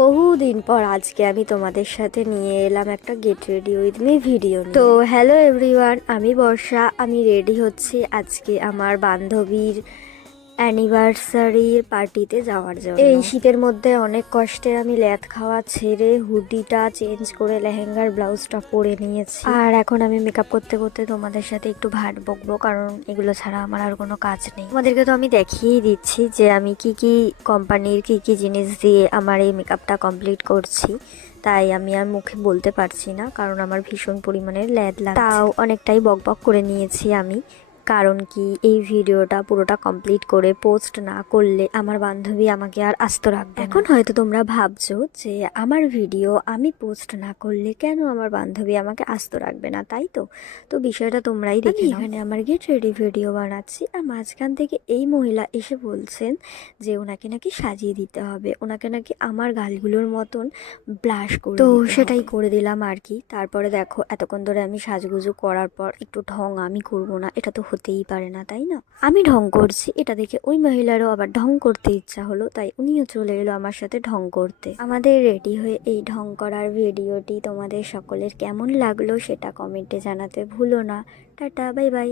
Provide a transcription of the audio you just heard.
বহুদিন পর আজকে আমি তোমাদের সাথে নিয়ে এলাম একটা get ready with me video. তো হ্যালো এভরিওয়ান, আমি বর্ষা। আমি রেডি হচ্ছি আজকে আমার বান্ধবীর অ্যানিভার্সারির পার্টিতে যাওয়ার জন্য। এই শীতের মধ্যে অনেক কষ্টে আমি ল্যাদ খাওয়া ছেড়ে হুডিটা চেঞ্জ করে লেহেঙ্গার ব্লাউজটা পরে নিয়েছি। আর এখন আমি মেকআপ করতে করতে তোমাদের সাথে একটু ভাট বকবো, কারণ এগুলো ছাড়া আমার আর কোনো কাজ নেই। তোমাদেরকে তো আমি দেখিয়েই দিচ্ছি যে আমি কি কি কোম্পানির কি কি জিনিস দিয়ে আমার এই মেকআপটা কমপ্লিট করছি। তাই আমি আর মুখে বলতে পারছি না, কারণ আমার ভীষণ পরিমাণের ল্যাদ লাগছে। তাও অনেকটাই বকবক করে নিয়েছি আমি, কারণ কি এই ভিডিওটা পুরোটা কমপ্লিট করে পোস্ট না করলে আমার বান্ধবী আমাকে আর আস্ত রাখবে। এখন হয়তো তোমরা ভাবছো যে আমার ভিডিও আমি পোস্ট না করলে কেন আমার বান্ধবী আমাকে আস্ত রাখবে না, তাই তো। তো বিষয়টা তোমরাই দেখে নাও। এখানে আমার গেট রেডি ভিডিও বানাচ্ছি, আর মাঝখান থেকে এই মহিলা এসে বলছেন যে ওনাকে নাকি সাজিয়ে দিতে হবে, ওনাকে নাকি আমার গালগুলোর মতন ব্লাশ করে তো সেটাই করে দিলাম আর কি। তারপরে দেখো এতক্ষণ ধরে আমি সাজগুজু করার পর একটু ঢং আমি করবো না, এটা তো হতেই পারে না, তাই না। আমি ঢং করছি, এটা দেখে ওই মহিলারও আবার ঢং করতে ইচ্ছা হলো, তাই উনিও চলে এলো আমার সাথে ঢং করতে। আমাদের রেডি হয়ে এই ঢং করার ভিডিওটি তোমাদের সকলের কেমন লাগলো সেটা কমেন্টে জানাতে ভুলো না। Tata, bye bye.